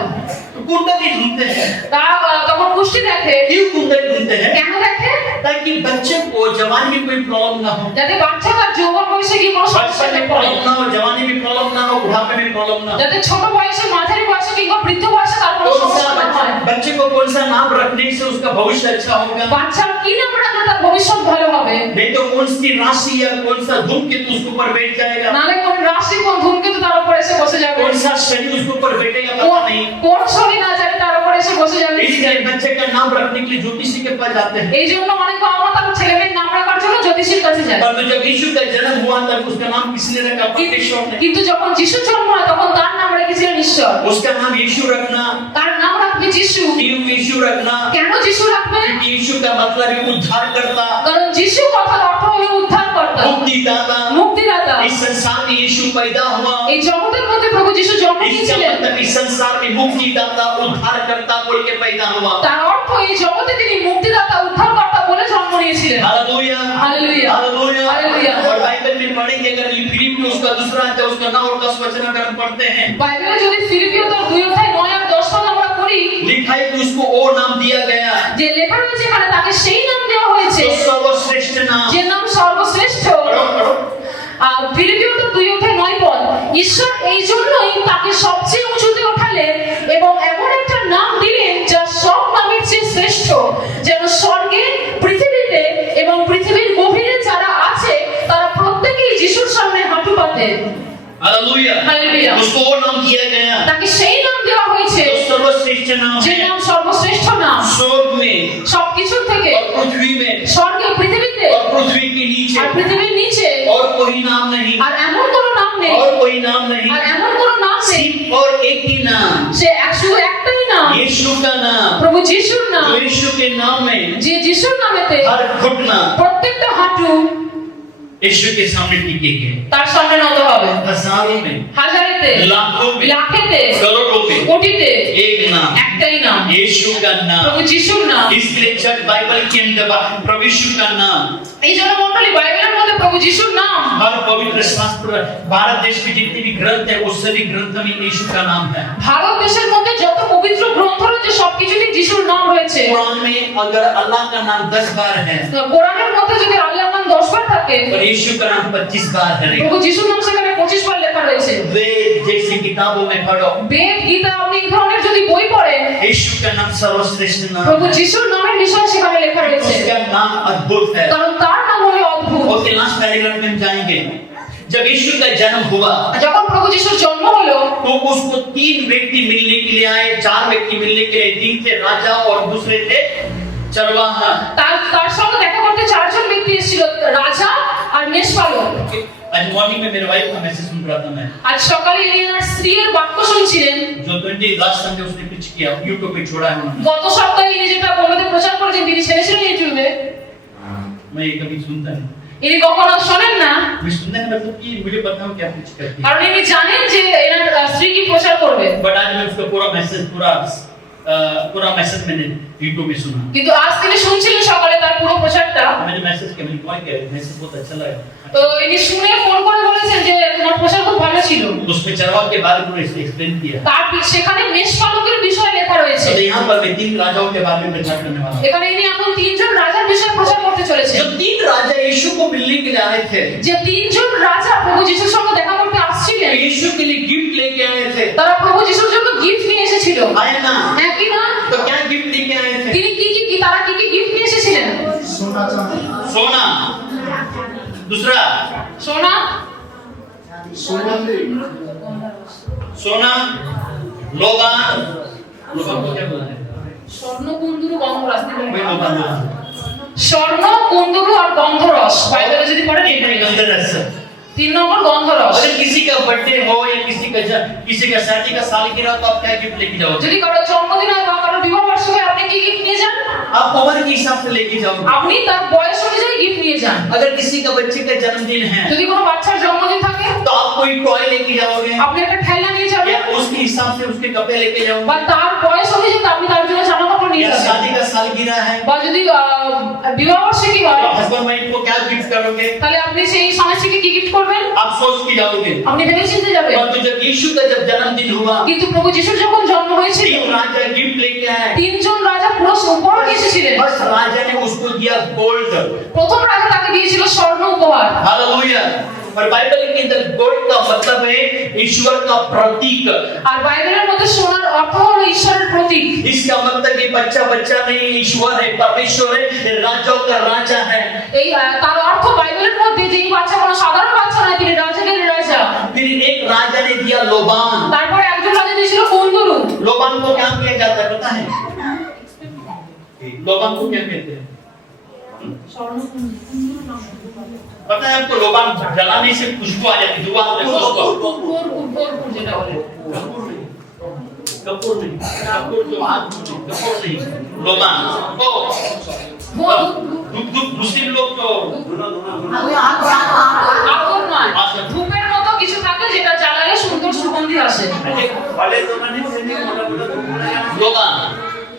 तो कुंडली ढूंढते हैं। তারা তখন কুষ্টি দেখে। क्यों कुंडली ढूंढते हैं? কেন দেখে? ताकि बच्चे को जवानी में कोई प्रॉब्लम ना हो, যাতে বাচ্চা তার যৌবন বয়সে গিয়ে কোনো बचपन সমস্যায় में পড়ে, प्रॉब्लम ना हो, जवानी में प्रॉब्लम ना हो, बुढ़ापे में प्रॉब्लम ना हो। যাতে ছোট বয়সে মাঝারি বয়সে কিংবা বৃদ্ধ বয়সে তার কোনো कौन সমস্যা सा না হয়। बच्चे को कौन सा नाम रखने से उसका भविष्य अच्छा होगा, বাচ্চার কি নাম রাখলে তার ভবিষ্যৎ ভালো হবে, नहीं तो कौन सी राशि या कौन सा धूमकेतु उसके ऊपर बैठ जाएगा, নালে কোন রাশি কোন ধূমকেতু তার উপর এসে বসে যাবে, कौन सा शनि उसके ऊपर बैठेगा पता কোন- नहीं। কোন শনি না জানি তার উপর এসে बसे যাবে। इसलिए बच्चे का नाम रखने के लिए ज्योतिषी के पास जाते हैं। এই জন্য অনেক বাবা মা তার ছেলেমেয়ের নাম রাখার জন্য জ্যোতিষীর কাছে যায়। और जब यीशु का जन्म हुआ तब उसका नाम किसने रखा? परमेश्वर ने। কিন্তু যখন যিশু জন্ম হয় তখন তার নাম রেখেছিলেন ঈশ্বর। उसका नाम यीशु रखना, তার नाम রাখবে যিশু। क्यों यीशु रखना? কেন যিশু রাখবে? क्योंकि यीशु का मतलब है उद्धार करता, কারণ যিশু কথার অর্থ হলো উদ্ধারকর্তা, मुक्तिदाता। মুক্তিদাতা। इस संसार में यीशु पैदा हुआ, এই জগতের মধ্যে প্রভু যিশু জন্ম इसका নিয়েছিলেন। मतलब इस संसार में मुक्तिदाता उद्धार करता बोल के पैदा हुआ। তার অর্থ এই জগতে তিনি মুক্তিদাতা উদ্ধারকর্তা বলে জন্ম নিয়েছিলেন। Hallelujah, hallelujah, hallelujah. हालेलुया। और बाइबल में पढ़ेंगे अगर फिलिप्पियों उसका दूसरा अध्याय उसका 9 और 10 वचन अगर हम पढ़ते हैं, বাইবেলে যদি ফিলিপিও তার 2 অধ্যায় 9 আর 10 পদ আমরা পড়ি, लिखा है कि उसको वो नाम दिया गया যে লেখা রয়েছে এখানে তাকে সেই নাম দেওয়া হয়েছে जो सर्वश्रेष्ठ नाम। যে নাম সর্বশ্রেষ্ঠ। पढ़ो, पढ़ो। আর ফিলিপিও তার 2 অধ্যায় 9 পদ, ঈশ্বর এই জন্যই তাকে সবচেয়ে উঁচুতে ওঠালেন এবং এমন একটা নাম দিলেন যা সব নামের চেয়ে শ্রেষ্ঠ, যেন স্বর্গে, পৃথিবীতে এবং পৃথিবীর গভীরে যারা আছে তারা প্রত্যেকেই যিশুর সামনে হাঁটু পাতে। Hallelujah, hallelujah. उसको वो नाम दिया गया তাকে সেই নাম দেওয়া হয়েছে जो सर्वश्रेष्ठ नाम যে है। নাম সর্বশ্রেষ্ঠ নাম। स्वर्ग में সবকিছুর থেকে और पृथ्वी में স্বর্গে, পৃথিবীতে और पृथ्वी के नीचे আর পৃথিবীর নিচে और कोई नाम नहीं, আর এমন কোনো নাম নেই, और कोई नाम नहीं, আর এমন কোনো নাম নেই, सिर्फ और एक ही नाम, সে শুধু একটাই নাম, यीशु का नाम। প্রভু যিশুর নাম। जो यीशु के नाम में যে যিশুর নামেতে हर घुटना প্রত্যেকটা হাঁটু यीशु के सामने टिकेंगे, তার সামনে নত হবে। हजारों में, হাজারেতে, लाखों में, লাখেতে, करोड़ों में কোটিতে एक नाम, একটাই নাম, यीशु का नाम। প্রভু যিশুর নাম। इसलिए जब बाइबल के अंदर प्रभु यीशु का नाम এই জন্য মণ্ডলী বাইবেলের মধ্যে প্রভু যিশুর নাম हर पवित्र शास्त्र भारत देश में जितने भी ग्रंथ है उस सभी ग्रंथ में यीशु का नाम है। ভারত দেশের মধ্যে যত পবিত্র গ্রন্থ রয়েছে সবকিছুতেই যিশুর নাম রয়েছে। कुरान में अगर अल्लाह का नाम 10 बार है কোরআনের মধ্যে যদি আল্লাহর নাম 10 বার থাকে, और यीशु का नाम 25 बार है। প্রভু যিশুর নাম সেখানে 25 বার লেখা রয়েছে। वेद जैसी किताबों में पढ़ो, বেদ, গীতা, আপনি এই ধরনের যদি বই পড়েন, यीशु का नाम सर्वश्रेष्ठ नाम প্রভু है। যিশুর নামের বিষয় সেখানে লেখা রয়েছে, उसका नाम अद्भुत है। কারণ তার নাম হলো অদ্ভুত। ओके, लास्ट पैराग्राफ में हम जाएंगे। जब यीशु का जन्म हुआ যখন প্রভু যিশুর জন্ম হলো तो उसको 3 व्यक्ति मिलने के लिए आए, 4 व्यक्ति मिलने के लिए, 3 थे राजा और दूसरे थे चरवाहा। তার সঙ্গে দেখা করতে 4 জন ব্যক্তি এসেছিল, রাজা আর মেষপালক। आज मॉर्निंग में मेरे वाइफ का मैसेज सुन रहा था मैं, আজ সকালে ইনি ওনার স্ত্রীর বাক্য শুনছিলেন। जो 20 लास्ट संडे उसने पिच किया, यूट्यूब पे छोड़ा है उन्होंने। গত সপ্তাহে ইনি যেটা বলতে প্রচার করেছেন তিনি ছেড়েছিলেন ইউটিউবে। मैं ये कभी सुनता नहीं, ইনি কখনো শোনেন না, मैं सुनने का मतलब कि मुझे पता हो क्या पिच करती है, কারণ ইনি জানেন যে এনার স্ত্রী কি প্রচার করবে। बट आज मैं उसका पूरा मैसेज पूरा पूरा मैसेज मैंने यूट्यूब में सुना। কিন্তু আজ তিনি শুনছিলেন সকালে তার পুরো প্রচারটা। मैंने मैसेज किया, मैंने कॉल किया, मैसेज बहुत अच्छा लगा। তো ইনি শুনে ফোন করে বলেছেন যে তোমার প্রচার খুব ভালো ছিল। उसमें चरवाह के बारे में एक्सप्लेन किया। তার সেখানে মেষপালকের বিষয়ে লেখা রয়েছে। तो यहाँ पर मैं 3 राजाओं के बारे में प्रचार करने वाला हूँ। এখানে ইনি এখন তিনজন রাজার বিষয়ে প্রচার করতে চলেছেন। जो 3 राजा यीशु को मिलने के लिए आए थे, যে তিনজন রাজা প্রভু যিশুর সঙ্গে দেখা করতে আসছিলেন, यीशु के लिए गिफ्ट लेके आए थे। তারা প্রভু যিশুর জন্য গিফট নিয়ে এসেছিল। आए ना? হ্যাঁ কি না? तो क्या गिफ्ट लेके आए थे? তিনি তারা কি গিফট নিয়ে এসেছিলেন? सोना चांदी सोना, दूसरा সোনা, सुगंधी सोना, लोबान, लोबान को क्या बोला है? স্বর্ণ কুন্দুরু গন্ধরস। वही लोबान बोला। স্বর্ণ কুন্দুরু আর গন্ধরস বাইবেলে যদি পড়েন एक है गंधरस। 3 নম্বর গন্ধরস। अगर किसी का बर्थडे हो या किसी का शादी का सालगिरह हो तो आप क्या गिफ्ट लेके जाओगे? যদি কারো জন্মদিন হয় বা কারো বিবাহ বার্ষিকী হয় আপনি কি গিফট নিয়ে যান? आप उम्र के हिसाब से लेके जाओगे। আপনি তার বয়স অনুযায়ী গিফট নিয়ে যান। अगर किसी का बच्चे का जन्मदिन है যদি কোনো বাচ্চার জন্মদিন থাকে तो आप कोई टॉय लेके जाओगे আপনি একটা খেলনা নিয়ে যাবেন, या उसके हिसाब से उसके कपड़े लेके जाओगे, বা তার বয়স অনুযায়ী আপনি তার জন্য জামা কাপড় নিয়ে या যাবেন। शादी का सालगिरह है বা যদি বিবাহ বার্ষিকী হয় तो हस्बैंड वाइफ को क्या गिफ्ट करोगे? তাহলে আপনি সেই সমাজকে কি গিফট করবেন? आप सोच के जाओगे। আপনি ভেবে চিন্তে যাবেন। परंतु जब यीशु का जब जन्मदिन हुआ, কিন্তু প্রভু যিশুর যখন জন্ম হয়েছিল 3 राजा गिफ्ट लेके आए। তিনজন রাজা পুরো উপহার নিয়ে এসেছিলেন। फर्स्ट राजा ने उसको दिया गोल्ड। প্রথম রাজা তাকে দিয়েছিল স্বর্ণ উপহার। हालेलुया। और बाइबल के अंदर गोल्ड का मतलब है ईश्वर का प्रतीक। আর বাইবেলের মধ্যে সোনার অর্থ হলো ঈশ্বরের প্রতীক। इसका मतलब कि बच्चा बच्चा नहीं, ईश्वर है, परमेश्वर है, राजाओं का राजा है। এই তার অর্থ বাইবেলের মধ্যে যে এই বাচ্চা কোনো সাধারণ বাচ্চা নয়, তিনি রাজাদের রাজা। फिर एक राजा ने दिया लोबान। তারপরে একজন राजा দিয়েছিল কুন্দুরু। लोबान को क्या किया जाता है पता है? लोबान को क्या कहते हैं? पता है आपको? लोबान जलाने से खुशबू आ जाती है, धुआं आता है उसको। কর্পূর যেটা বলে। कपूर नहीं, कपूर जो आग बुझे, कपूर नहीं, लोबान। ओ मुस्लिम लोग तो আগুন নয়, ধূপের মতো কিছু থাকে যেটা জ্বালালে সুন্দর সুগন্ধি আসে। लोबान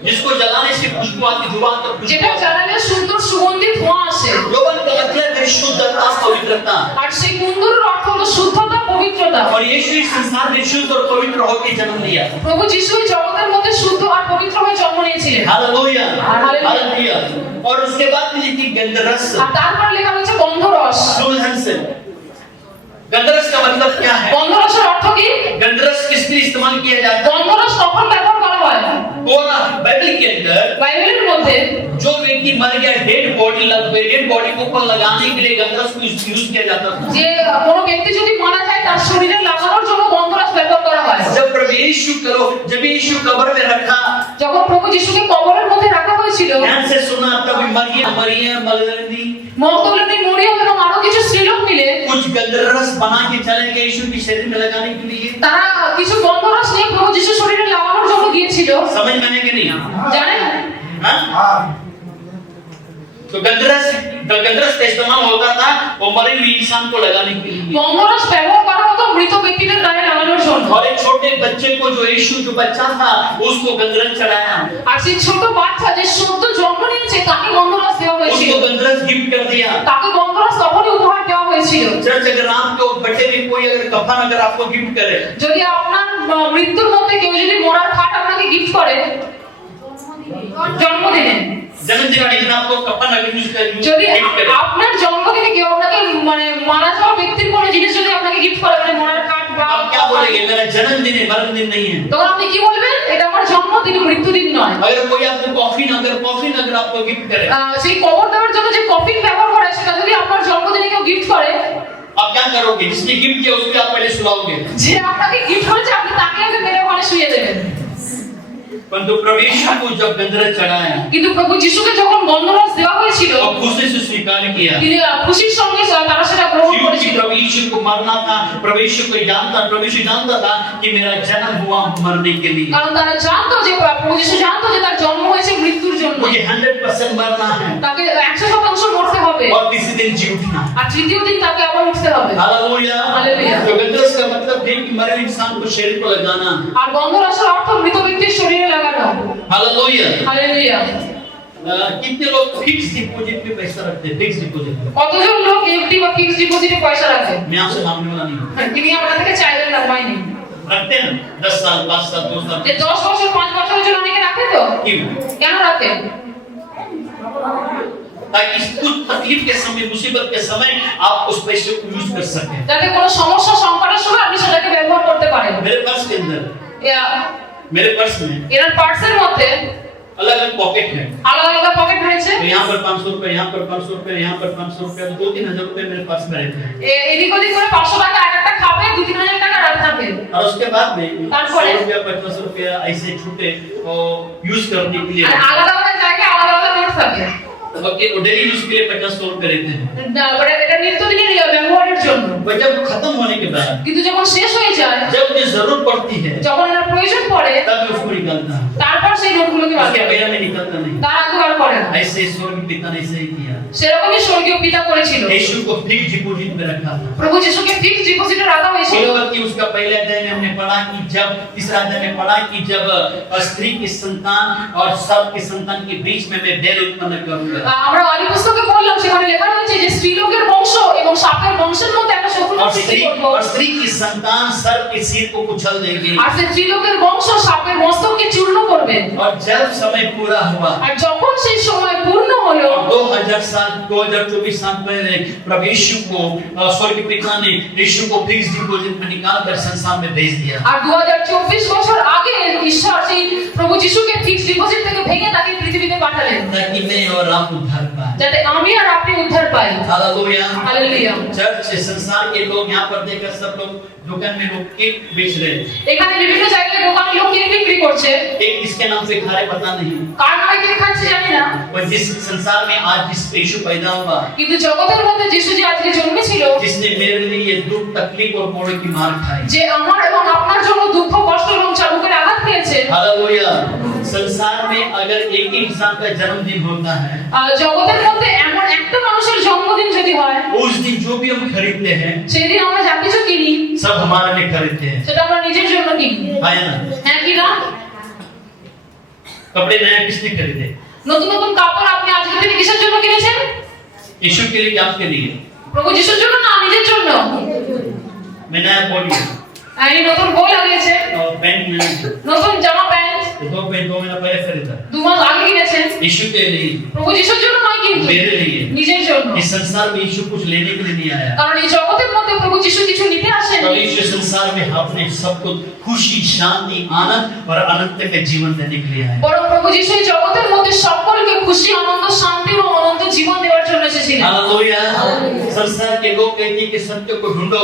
जिसको जलाने से खुशबू आती, धुआं तो खुशबू যেটা आती। জ্বালালে সুন্দর সুগন্ধি ধোঁয়া আসে। लोबान का मतलब है शुद्धता, पवित्रता। আর সেই কুন্দুরুর অর্থ হলো শুদ্ধতা, পবিত্রতা। और यीशु इस संसार में शुद्ध और पवित्र होकर जन्म लिया। প্রভু যিশু এই জগতের মধ্যে শুদ্ধ আর পবিত্র হয়ে জন্ম নিয়েছিলেন। Hallelujah, hallelujah. हालेलुया। और उसके बाद लिखी गंधरस, আর তারপরে লেখা হয়েছে গন্ধরস। सुगंध से। गंधरस का मतलब क्या है? গন্ধরসের অর্থ কি? गंधरस किस लिए इस्तेमाल किया जाता है? গন্ধরস কখন ব্যবহার করা হয়? पूरा बाइबल के अंदर বাইবেলের মধ্যে जो व्यक्ति मर गया, डेड बॉडी को ऊपर लगाने के लिए गंधरस को यूज किया जाता था। যে কোনো ব্যক্তি যদি মারা যায় তার শরীরে লাগানোর জন্য গন্ধরস ব্যবহার করা হয়। जब प्रभु यीशु कब्र में रखा, যখন প্রভু যিশুকে কবরের মধ্যে রাখা হয়েছিল, ध्यान से सुना, तभी मरियम मगदलिनी মগদলিনী মরিয়ম এবং আরো কিছু স্ত্রীলোক मिले कुछ गंधरस बना के चले गए यीशु के शरीर में लगाने के लिए। তারা কিছু গন্ধরস নিয়ে প্রভু যিশুর শরীরে লাগানোর জন্য গিয়েছিল। समझ में आने के नहीं? জানেন? हाँ? हाँ तो गंधरस का इस्तेमाल होता था वो मरे हुए इंसान को लगाने के लिए। গন্ধরস ব্যবহার করা হতো মৃত ব্যক্তিদের গায়ে লাগানোর জন্য। और एक छोटे बच्चे को जो यीशु जो बच्चा था उसको गंधरस चढ़ाया, আর সেই ছোট বাচ্চা যে সদ্য জন্ম নিয়েছে তাকে গন্ধরস দেওয়া হয়েছিল। उसको गंधरस गिफ्ट कर दिया। তাকে গন্ধরস তখনই উপহার দেওয়া হয়েছিল। चर्च अगर आपको बर्थडे में कोई अगर कफन अगर आपको गिफ्ट करे, যদি আপনার মৃত্যুর মধ্যে কেউ যদি মরার খাট আপনাকে গিফট করে জন্মদিনে, जन्मदिन वाले दिन आपको कफन अगर यूज যদি गिफ्ट करे, আপনার জন্মদিনে কেউ আপনাকে মানে মারা যাওয়া ব্যক্তির কোনো জিনিস যদি আপনাকে গিফট করে, মানে মরার খাট বা, आप क्या बोलेंगे? मेरा जन्मदिन है, मरणदिन नहीं है। তখন আপনি কি বলবেন? এটা আমার জন্মদিন, মৃত্যুদিন নয়। अगर कोई आपको कॉफिन अगर आपको गिफ्ट करे, সেই কবর দেওয়ার জন্য যে কফিন ব্যবহার করে সেটা যদি আপনার জন্মদিনে কেউ গিফট করে, आप क्या करोगे? जिसने गिफ्ट किया उसको आप पहले सुलाओगे। যে আপনাকে गिफ्ट করেছে আপনি তাকে আগে মেরে ওখানে শুইয়ে দেবেন। परंतु प्रभु यीशु को जब गंधरस चढ़ाया কিন্তু প্রভু যিশুকে যখন গন্ধরস দেওয়া হয়েছিল और खुशी से स्वीकार किया, তিনি খুশির সঙ্গে তারা সেটা গ্রহণ क्योंकि করেছিল। प्रभु यीशु को मरना था, प्रभु यीशु को प्रभु यीशु जानता था कि मेरा जन्म हुआ मरने के लिए, কারণ তারা জানতো যে প্রভু যিশু জানতো যে তার জন্ম হয়েছে মৃত্যুর জন্য। मुझे 100% मरना है তাকে 100% মরতে হবে और किसी दिन जी उठना। আর তৃতীয় দিন তাকে আবার उठতে হবে। हालेलुया। हालेलुया। तो गंधरस का मतलब है कि मरे हुए इंसान को शरीर को लगाना। আর গন্ধরসের অর্থ মৃত ব্যক্তির শরীরে লাগানো। हालेलुया। হালেলুয়া। कितने लोग फिक्स डिपॉजिट पे पैसा रखते हैं? फिक्स डिपॉजिट पे কতজন লোক এফডি বা ফিক্সড ডিপোজিটে পয়সা রাখে? मैं आपसे मांगने वाला नहीं हूँ। তিনি আপনার থেকে চাইলেন না, পাইনি। रखते हैं ना 10 साल 5 साल 2 साल যে 10 বছর 5 বছরের জন্য অনেকে রাখে তো? क्यों? কেন রাখে? ताकि इस कुछ तकलीफ के समय मुसीबत के समय आप उस पैसे को यूज कर सकें। যাতে কোনো সমস্যা সংকটের সময় আপনি সেটাকে ব্যবহার করতে পারেন। मेरे पर्स के अंदर এ- मेरे पर्स में এনার পার্সের মধ্যে अलग अलग पॉकेट है। আলাদা আলাদা পকেট রয়েছে। तो यहाँ पर 500 रुपए, यहाँ पर 500 रुपए, यहाँ पर 500 रुपए, 2-3 हजार रुपए मेरे पर्स में रहते हैं। এদিক ওদিক করে 500 টাকা আর একটা খাবে, 2-3 হাজার টাকা রাখ থাকে। और उसके बाद में तारपरे? 100 रुपया 50 रुपया ऐसे छूटे और यूज करने के लिए আর আলাদা আলাদা জায়গায় আলাদা आलादा নোট থাকে। ओके, और डेली यूज के लिए 50 रुपए रहते हैं। তারপরে এটা নিত্যদিনের ব্যবহারের জন্য। पर जब खत्म होने के बाद কিন্তু যখন শেষ হয়ে যায়, जब मुझे जरूरत पड़ती है যখন এর প্রয়োজন পড়ে, तब मैं उसको निकालता हूँ। তারপর সেই নোটগুলোকে বার उसके করে। पहले में निकलता नहीं। তার আগে বার করে না। ऐसे स्वर्ग पिता ने ऐसे ही किया। সেরকমই স্বর্গীয় पिता করেছিল। यीशु को फिक्स डिपॉजिट में रखा था। প্রভু যিশুকে ফিক্সড ডিপোজিটে রাখা হয়েছিল। बोलो कि उसका पहले अध्याय में हमने पढ़ा कि जब तीसरा अध्याय में पढ़ा कि जब स्त्री की संतान और सर्प की संतान के बीच में मैं बैर उत्पन्न करूंगा। আমরা আদি পুস্তকে পড়লাম, সেখানে লেখা রয়েছে যে স্ত্রীলোকের বংশ এবং সাপের বংশের মধ্যে একটা শত্রুতা সৃষ্টি করব। और स्त्री की संतान सर्प के सिर को कुचल देगी। আর সেই স্ত্রীলোকের বংশ সাপের মস্তককে চূর্ণ করবে। और जब समय पूरा हुआ আর যখন সেই সময় পূর্ণ হলো, और 2000 साल 2024 साल पहले प्रभु यीशु को स्वर्ग पिता ने यीशु को फिक्स डिपॉजिट में निकाल कर संसार में भेज दिया। আর 2024 বছর আগে ঈশ্বর সেই প্রভু যিশুকে ফিক্সড ডিপোজিট থেকে ভেঙে তাকে পৃথিবীতে পাঠালেন, ताकि मैं और आप उद्धार पाए। যাতে আমি আর আপনি উদ্ধার পাই। हालेलुया। हालेलुया। चर्च संसार के लोग यहाँ पर देखकर सब लोग दुकान में लोग केक बेच रहे हैं। এখানে বিভিন্ন জায়গায় দোকানে লোক কেক বিক্রি করছে। केक किसके नाम से खा रहे पता नहीं। কার নামে কেক খাচ্ছে জানি না, और जिस संसार में आज जिस यीशु पैदा हुआ, কিন্তু জগতের মধ্যে যিশু যে আজকে জন্মেছিল, जिसने मेरे लिए दुख तकलीफ और मोड़ की मार खाई। যে আমার এবং আপনার জন্য দুঃখ কষ্ট এবং চাবুকের আঘাত পেয়েছে। हालेलुया। संसार में अगर एक ही इंसान का जन्मदिन होता है, জগতের মধ্যে এমন একটা মানুষের জন্মদিন যদি হয়, उस दिन जो भी हम खरीदते हैं সেদিন আমরা যা কিছু কিনি सब हमारे लिए खरीदते हैं। সেটা আমরা নিজের জন্য কিনি। है ना? হ্যাঁ কি না? कपड़े नए किसने खरीदे? নতুন নতুন কাপড় আপনি আজকের দিনে কিসের জন্য কিনেছেন? यीशु के लिए, आपके लिए। প্রভু যিশুর জন্য না, নিজের জন্য। मैं नया बॉडी এই নতুন বই লাগিয়েছে, और पैंट में নতুন জামা প্যান্ট 2 महीना पहले खरीदा। 2 মাস आगे কিনেছেন। यीशु के लिए, প্রভু যিশুর জন্য নয়, কিন্তু मेरे लिए। নিজের জন্য। इस संसार में यीशु कुछ लेने के लिए नहीं आया। কারণ এই জগতের মধ্যে প্রভু যিশু কিছু নিতে আসেন। प्रभु यीशु संसार में अपने सबको खुशी शांति आनंद और अनंत के जीवन देने के लिए आया। বরং প্রভু যিশু এই জগতের মধ্যে সকলকে খুশি আনন্দ শান্তি এবং অনন্ত জীবন দেওয়ার জন্য এসেছিলেন। हालेलुया। संसार के लोग कहते हैं कि सत्य को ढूंढो,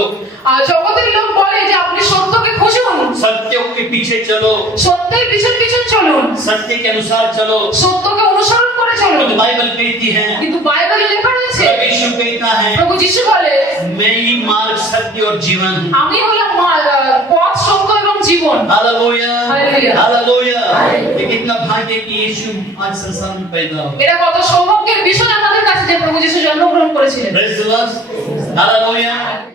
আর জগতের লোক বলে যে আপনি সত্যকে খুঁজুন, सत्य के पीछे चलो, সত্যের পিছন পিছন চলুন, सत्य के अनुसार चलो। সত্যকে অনুসরণ করে চলুন। तो बाइबल कहती है, কিন্তু বাইবেলে লেখা রয়েছে, प्रभु यीशु कहता है, প্রভু যিশু বলে, मैं ही मार्ग सत्य और जीवन हूं। আমি হলাম পথ সত্য এবং জীবন। हालेलुया। हालेलुया। हालेलुया। ये कितना भाग्य कि यीशु आज संसार में पैदा हुआ। এটা কত সৌভাগ্যের বিষয় আমাদের কাছে যে প্রভু যিশু জন্মগ্রহণ করেছিলেন। Praise the Lord. Hallelujah.